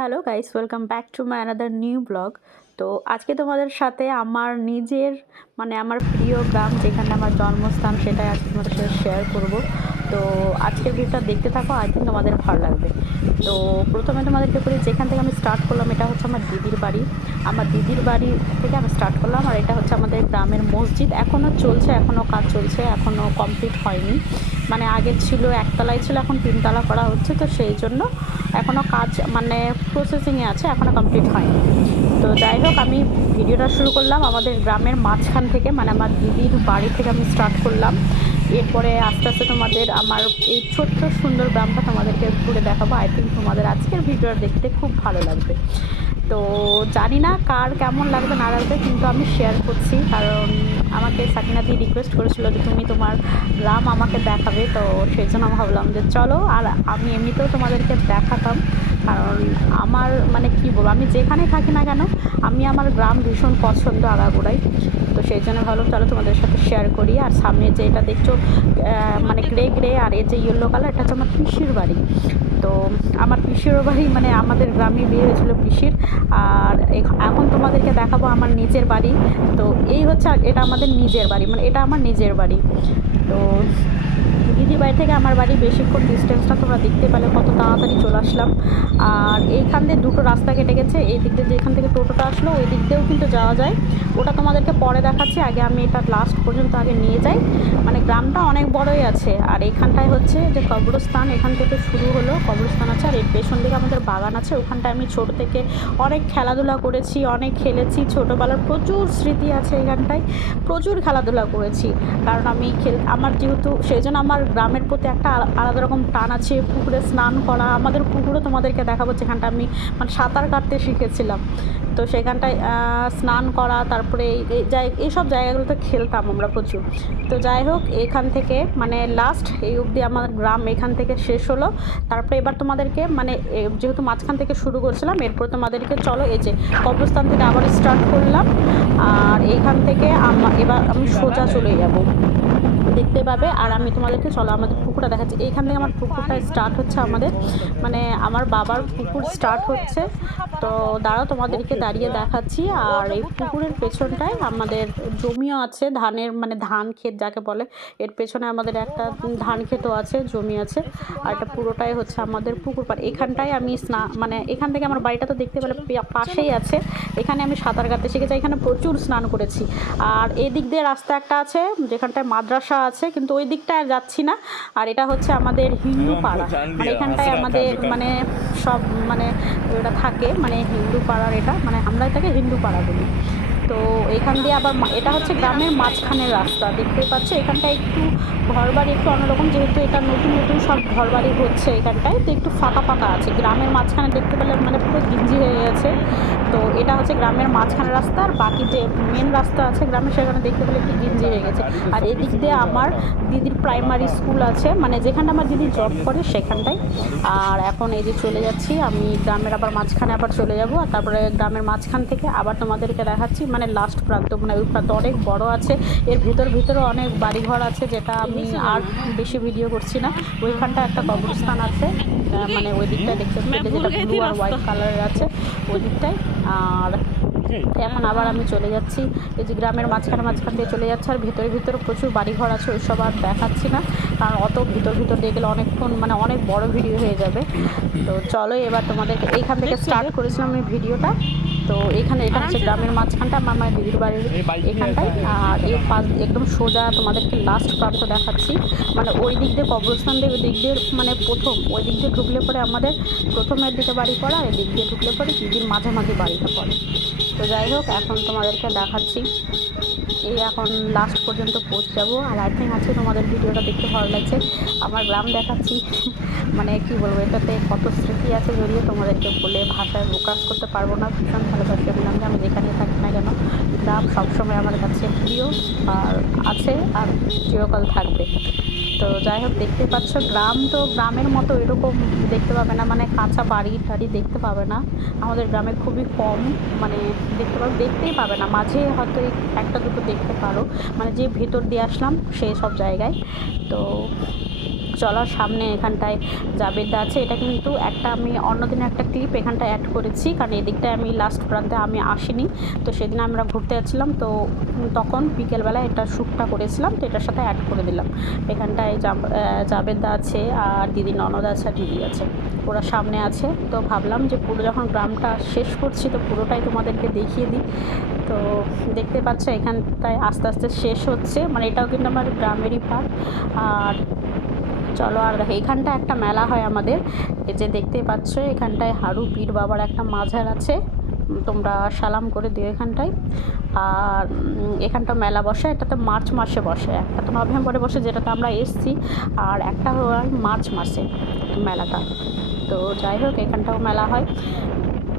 Hello guys, welcome back to my another new blog. তো আজকে তোমাদের সাথে আমার নিজের আমার প্রিয় গ্রাম যেখানে আমার জন্মস্থান সেটাই আজকে তোমাদের সাথে শেয়ার করব। তো আজকের ভিডিওটা দেখতে থাকো, আই থিঙ্ক তোমাদের ভালো লাগবে। তো প্রথমে তোমাদেরকে বলি, যেখান থেকে আমি স্টার্ট করলাম এটা হচ্ছে আমার দিদির বাড়ি। আমার দিদির বাড়ি থেকে আমি স্টার্ট করলাম, আর এটা হচ্ছে আমাদের গ্রামের মসজিদ। এখনও চলছে, এখনও কাজ চলছে, এখনও কমপ্লিট হয়নি। আগে ছিল একতলায় ছিল, এখন তিনতলা করা হচ্ছে, তো সেই জন্য এখনও কাজ প্রসেসিংয়ে আছে, এখনও কমপ্লিট হয়নি। তো যাই হোক, আমি ভিডিওটা শুরু করলাম আমাদের গ্রামের মাঝখান থেকে, আমার দিদির বাড়ি থেকে আমি স্টার্ট করলাম। এরপরে আস্তে আস্তে তোমাদের আমার এই ছোট্ট সুন্দর গ্রামটা তোমাদেরকে ঘুরে দেখাবো। আই থিঙ্ক তোমাদের আজকের ভিডিওটা দেখতে খুব ভালো লাগবে। তো জানি না কার কেমন লাগবে না লাগবে, কিন্তু আমি শেয়ার করছি, কারণ আমাকে সাকিনাদি রিকোয়েস্ট করেছিল যে তুমি তোমার গ্রাম আমাকে দেখাবে। তো সেই জন্য আমি ভাবলাম যে চলো, আর আমি এমনিতেও তোমাদেরকে দেখাতাম, কারণ আমার কী বলবো, আমি যেখানে থাকি না কেন আমি আমার গ্রাম ভীষণ পছন্দ আগাগোড়াই। তো সেই জন্য ভাবলাম চলো তোমাদের সাথে শেয়ার করি। আর সামনে যে এটা দেখছো গ্রে গ্রে, আর এই যে ইয়েলো কালার, এটা হচ্ছে আমার পিসির বাড়ি। তো আমার পিসিরও বাড়ি আমাদের গ্রামে বিয়ে হয়েছিল পিসির। আর এখন তোমাদেরকে দেখাবো আমার নিজের বাড়ি। তো এই হচ্ছে, এটা আমাদের নিজের বাড়ি, এটা আমার নিজের বাড়ি। তো দিদির বাড়ি থেকে আমার বাড়ি বেশিক্ষণ ডিস্টেন্সটা তোমরা দেখতে পেলে, কত তাড়াতাড়ি চলে আসলাম। আর এইখান দিয়ে দুটো রাস্তা কেটে গেছে, এই দিক দিয়ে যেখান থেকে টোটোটা আসলো ওই দিক দিয়েও কিন্তু যাওয়া যায়। ওটা তোমাদেরকে পরে দেখাচ্ছি, আগে আমি এটা লাস্ট পর্যন্ত আগে নিয়ে যাই। গ্রামটা অনেক বড়ই আছে। আর এখানটায় হচ্ছে যে কবরস্থান, এখান থেকে শুরু হলো কবরস্থান আছে, আর এর পেছন দিকে আমাদের বাগান আছে। ওখানটায় আমি ছোটো থেকে অনেক খেলাধুলা করেছি, অনেক খেলেছি, ছোটোবেলার প্রচুর স্মৃতি আছে এখানটায়, প্রচুর খেলাধুলা করেছি। কারণ আমার যেহেতু সেই জন্য আমার গ্রামের প্রতি একটা আলাদা রকম টান আছে। পুকুরে স্নান করা, আমাদের পুকুরও তোমাদেরকে দেখাবো, যেখানটা আমি সাঁতার কাটতে শিখেছিলাম। তো সেখানটায় স্নান করা, তারপরে এইসব জায়গাগুলোতে খেলতাম আমরা প্রচুর। তো যাই হোক, এখান থেকে লাস্ট এই অবধি আমার গ্রাম এখান থেকে শেষ হলো। তারপরে এবার তোমাদেরকে যেহেতু মাঝখান থেকে শুরু করছিলাম, এরপর তোমাদেরকে চলো এই যে কবরস্থান থেকে আবার স্টার্ট করলাম। আর এইখান থেকে এবার আমি সোজা চলে যাব, দেখতে পাবে। আর আমি তোমাদেরকে চলো আমাদের পুকুরটা দেখাচ্ছি। এইখান থেকে আমার পুকুরটা স্টার্ট হচ্ছে, আমাদের আমার বাবার পুকুর স্টার্ট হচ্ছে। তো দাঁড়াও, তোমাদেরকে দাঁড়িয়ে দেখাচ্ছি। আর এই পুকুরের পেছনটায় আমাদের জমিও আছে, ধানের ধান ক্ষেত যাকে বলে। এর পেছনে আমাদের একটা ধান ক্ষেতও আছে, জমি আছে। আর এটা পুরোটাই হচ্ছে আমাদের পুকুর পাড়। এখানটায় আমি এখান থেকে আমার বাড়িটা তো দেখতে পেলে পাশেই আছে। এখানে আমি সাঁতার কাটতে শিখেছি, এখানে প্রচুর স্নান করেছি। আর এই দিক দিয়ে রাস্তা একটা আছে যেখানটায় মাদ্রাসা আছে, কিন্তু ওই দিকটায় যাচ্ছি না। আর এটা হচ্ছে আমাদের হিন্দু পাড়া, এখানটায় আমাদের সব ওটা থাকে, হিন্দু পাড়ার, এটা আমরা এটাকে হিন্দু পাড়া বলি। তো এখান দিয়ে আবার এটা হচ্ছে গ্রামের মাঝখানের রাস্তা, দেখতে পাচ্ছ। এখানটায় একটু ঘরবাড়ি একটু অন্যরকম, যেহেতু এটা নতুন নতুন সব ঘরবাড়ি হচ্ছে এখানটায়, তো একটু ফাঁকা ফাঁকা আছে। গ্রামের মাঝখানে দেখতে পেলে পুরো গিঞ্জি হয়ে গেছে। তো এটা হচ্ছে গ্রামের মাঝখানের রাস্তা, আর বাকি যে মেন রাস্তা আছে গ্রামে সেখানে দেখতে পেলে একটু গিঞ্জি হয়ে গেছে। আর এদিক দিয়ে আমার দিদির প্রাইমারি স্কুল আছে, যেখানটা আমার দিদি জব করে সেখানটায়। আর এখন এই যে চলে যাচ্ছি আমি গ্রামের আবার মাঝখানে আবার চলে যাব। আর তারপরে গ্রামের মাঝখান থেকে আবার তোমাদেরকে দেখাচ্ছি লাস্ট প্রান্ত, ওই প্রান্ত অনেক বড় আছে। এর ভিতরে অনেক বাড়িঘর আছে, যেটা আমি আর বেশি ভিডিও করছি না। ওইখানটা একটা কবরস্থান আছে, ওই দিকটায় দেখতে পেলে, যেটা ব্লু আর হোয়াইট কালারের আছে ওই দিকটায়। আর এখন আবার আমি চলে যাচ্ছি এই যে গ্রামের মাঝখান দিয়ে চলে যাচ্ছে। আর ভিতরে প্রচুর বাড়িঘর আছে, ওইসব আর দেখাচ্ছি না, কারণ অত ভিতর দিয়ে গেলে অনেকক্ষণ অনেক বড় ভিডিও হয়ে যাবে। তো চলো এবার তোমাদেরকে এইখান থেকে স্টার্ট করেছিলাম আমি ভিডিওটা। তো এখানে এটা হচ্ছে গ্রামের মাঝখানটা, আমার মায়ের দিদির বাড়ির এখানটায়। আর এর পাশ একদম সোজা তোমাদেরকে লাস্ট প্রান্ত দেখাচ্ছি, ওই দিক দিয়ে কবরস্থান দিয়ে ওই দিক দিয়ে প্রথম ওই দিক দিয়ে ঢুকলে পরে আমাদের প্রথমের দিকে বাড়ি পড়া, এই দিক দিয়ে ঢুকলে পরে দিদির মাঝামাঝি বাড়িটা পড়ে। তো যাই হোক, এখন তোমাদেরকে দেখাচ্ছি, এই এখন লাস্ট পর্যন্ত পৌঁছে যাবো। আর আই থিঙ্ক আজকে তোমাদের ভিডিওটা দেখতে ভালো লাগছে, আমার গ্রাম দেখাচ্ছি। কি বলবো, এটাতে কত স্মৃতি আছে জড়িয়ে, তোমাদেরকে বলে ভাষায় প্রকাশ করতে পারবো না। ভীষণ ভালোবাসি গ্রামকে, আমি যেখানেই থাকি না কেন গ্রাম সবসময় আমার কাছে প্রিয় আর আছে, আর চিরকাল থাকবে। তো যাই হোক, দেখতে পাচ্ছ গ্রাম তো গ্রামের মতো এরকম দেখতে পাবে না, কাঁচা বাড়ি টাড়ি দেখতে পাবে না আমাদের গ্রামে, খুবই কম দেখতেই পাবে না। মাঝে হয়তো একটা দুটো দেখতে পারো, যে ভেতর দিয়ে আসলাম সেই সব জায়গায়। তো চলার সামনে এখানটায় জাবেদা আছে। এটা কিন্তু একটা আমি অন্যদিন একটা ক্লিপ এখানটায় অ্যাড করেছি, কারণ এদিকটায় আমি লাস্ট প্রান্তে আমি আসিনি। তো সেদিন আমরা ঘুরতে যাচ্ছিলাম, তো তখন বিকেলবেলা এটা শ্যুটটা করেছিলাম, তো এটার সাথে অ্যাড করে দিলাম। এখানটায় জাবেদা আছে, আর দিদি ননদ আছে, আর দিদি আছে, ওরা সামনে আছে। তো ভাবলাম যে পুরো যখন গ্রামটা শেষ করছি তো পুরোটাই তোমাদেরকে দেখিয়ে দিই। তো দেখতে পাচ্ছ এখানটায় আস্তে আস্তে শেষ হচ্ছে, মানে এটাও কিন্তু আমার গ্রামেরই পার্ট। আর চলো, আর দেখো এখানটা একটা মেলা হয় আমাদের, এই যে দেখতে পাচ্ছ এখানটায় হারু পীর বাবার একটা মাজার আছে, তোমরা সালাম করে দিও এখানটায়। আর এখানটা মেলা বসে, এটাতে মার্চ মাসে বসে, একটা তো নভেম্বরে বসে যেটাতে আমরা এসছি, আর একটা হয় মার্চ মাসে মেলাটা। তো যাই হোক, এখানটাও মেলা হয়।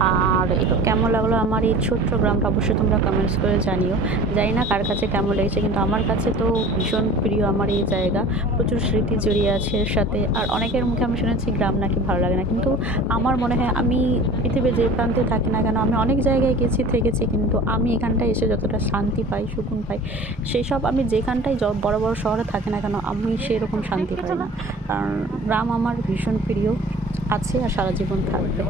আর এটা কেমন লাগলো আমার এই ছোট্ট গ্রামটা অবশ্যই তোমরা কমেন্টস করে জানিও। জানি না কার কাছে কেমন লেগেছে, কিন্তু আমার কাছে তো ভীষণ প্রিয় আমার এই জায়গা, প্রচুর স্মৃতি জড়িয়ে আছে এর সাথে। আর অনেকের মুখে আমি শুনেছি গ্রাম নাকি ভালো লাগে না, কিন্তু আমার মনে হয় আমি পৃথিবীর যে প্রান্তে থাকি না কেন, আমি অনেক জায়গায় গেছি থেকেছি, কিন্তু আমি এখানটায় এসে যতটা শান্তি পাই, সুকুন পাই, সেই সব আমি যেখানটায় বড় বড় শহরে থাকি না কেন আমি সেরকম শান্তি পাই না। কারণ গ্রাম আমার ভীষণ প্রিয় আছে, আর সারা জীবন থাকবে।